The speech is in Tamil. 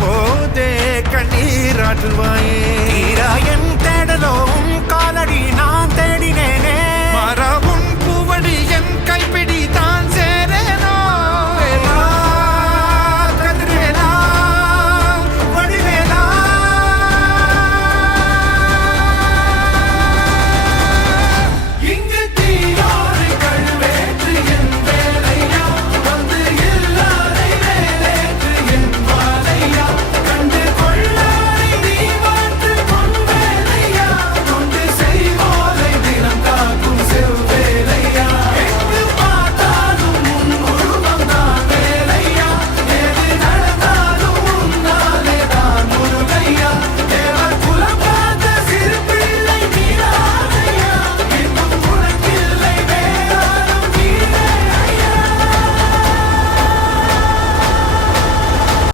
போதே கண்ணீராற்றுவாயே. என் தேடலோ உன் காலடி நான் தேடினேனே. மாறா உன் பூவடி என் கை